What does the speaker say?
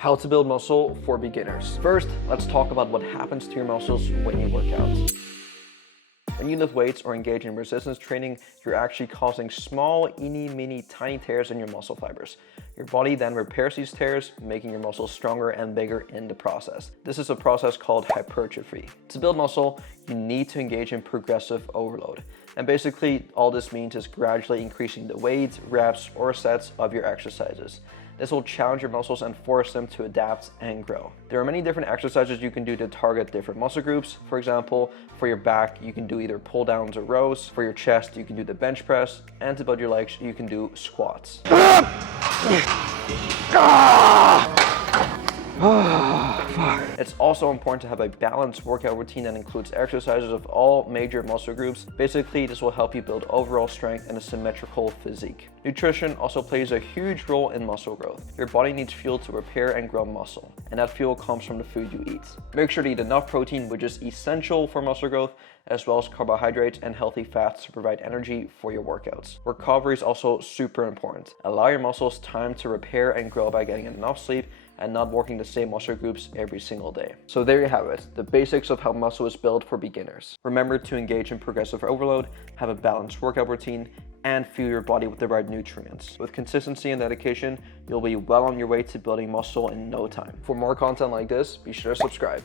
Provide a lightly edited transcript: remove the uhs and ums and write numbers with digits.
How to build muscle for beginners. First, let's talk about what happens to your muscles when you work out. When you lift weights or engage in resistance training, you're actually causing small, mini, tiny tears in your muscle fibers. Your body then repairs these tears, making your muscles stronger and bigger in the process. This is a process called hypertrophy. To build muscle, you need to engage in progressive overload. And basically, all this means is gradually increasing the weight, reps, or sets of your exercises. This will challenge your muscles and force them to adapt and grow. There are many different exercises you can do to target different muscle groups. For example, for your back, you can do either pull downs or rows. For your chest, you can do the bench press. And to build your legs, you can do squats. It's also important to have a balanced workout routine that includes exercises of all major muscle groups. Basically, this will help you build overall strength and a symmetrical physique. Nutrition also plays a huge role in muscle growth. Your body needs fuel to repair and grow muscle, and that fuel comes from the food you eat. Make sure to eat enough protein, which is essential for muscle growth, as well as carbohydrates and healthy fats to provide energy for your workouts. Recovery is also super important. Allow your muscles time to repair and grow by getting enough sleep and not working the same muscle groups every single day. So there you have it, the basics of how muscle is built for beginners. Remember to engage in progressive overload, have a balanced workout routine, and fuel your body with the right nutrients. With consistency and dedication, you'll be well on your way to building muscle in no time. For more content like this, be sure to subscribe.